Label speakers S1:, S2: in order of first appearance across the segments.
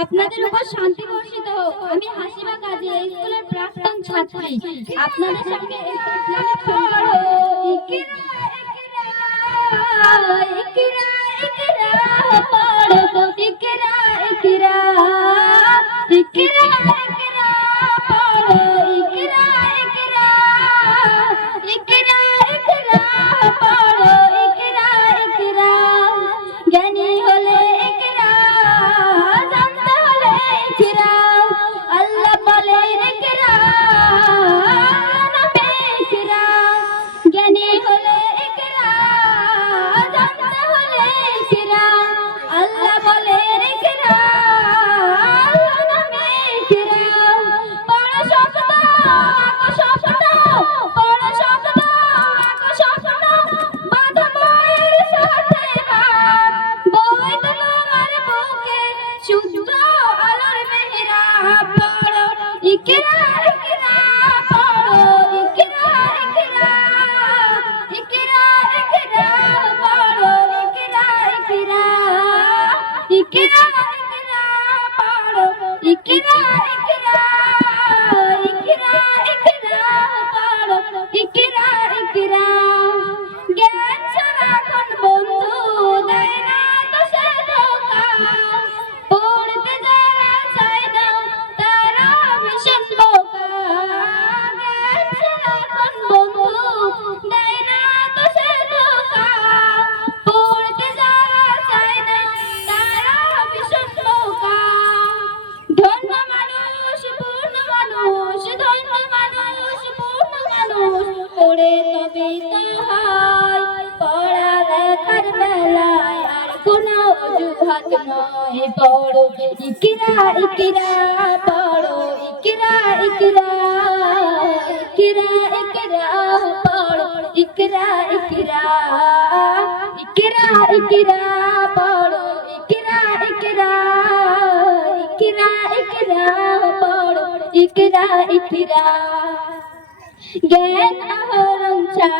S1: আপনাদের উপর শান্তি বর্ষিত হোক আমি হাসিবা কাজে স্কুলের প্রাক্তন ছাত্রী আপনাদের সঙ্গে সংগঠন ইকরা ইকরা ইকরা ইকরা ইকরা ইকরা অজুহাত নয় পড়ো ইকিরা ইকিরা পড়ো ইকিরা ইকিরা ইকিরা ইকিরা পড়ো ইকিরা ইকিরা ইকিরা ইকিরা পড়ো ইকিরা ইকিরা ইকিরা ইকিরা পড়ো ইকিরা ইকিরা জ্ঞান আহরণ ছাড়া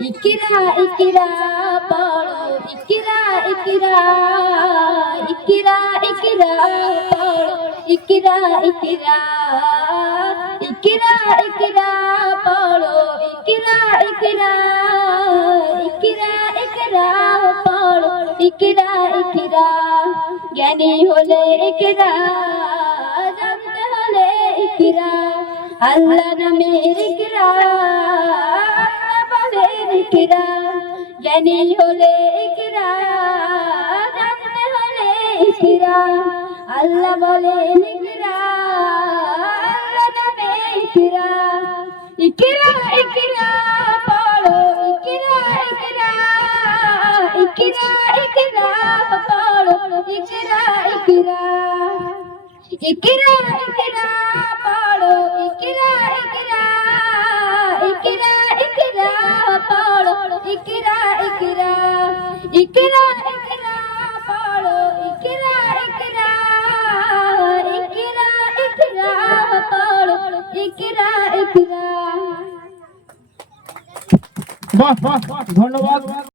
S1: ইকিরা ইকিরা পড়ো ইকিরা ইকিরা ইকিরা ইকিরা পড়ো ইকিরা ইকিরা ইকিরা ইকিরা পড়ো ইকিরা ইকিরা ইকিরা ইকিরা পড়ো ইকিরা ইকিরা জ্ঞানী হলে ইকিরা জানতে হলে ইকিরা আল্লাহ নামের ইকিরা ইকিরা জ্ঞানী হলে ইকিরা জানতে হলে ইকিরা আল্লাহ আল্লাহ নামে ইকিরা ইকিরা ইকিরা পড়ো ইকিরা ইকিরা ইকিরা ইকিরা পড়ো ইকিরা ইকিরা ইকিরা ইকিরা পড়ো ইকিরা ইকিরা ইকিরা পড়ো, ইকিরা ইকিরা। ইকিরা ইকিরা পড়ো, ইকিরা ইকিরা। ইকিরা ইকিরা পড়ো, ইকিরা ইকিরা।
S2: ধন্যবাদ।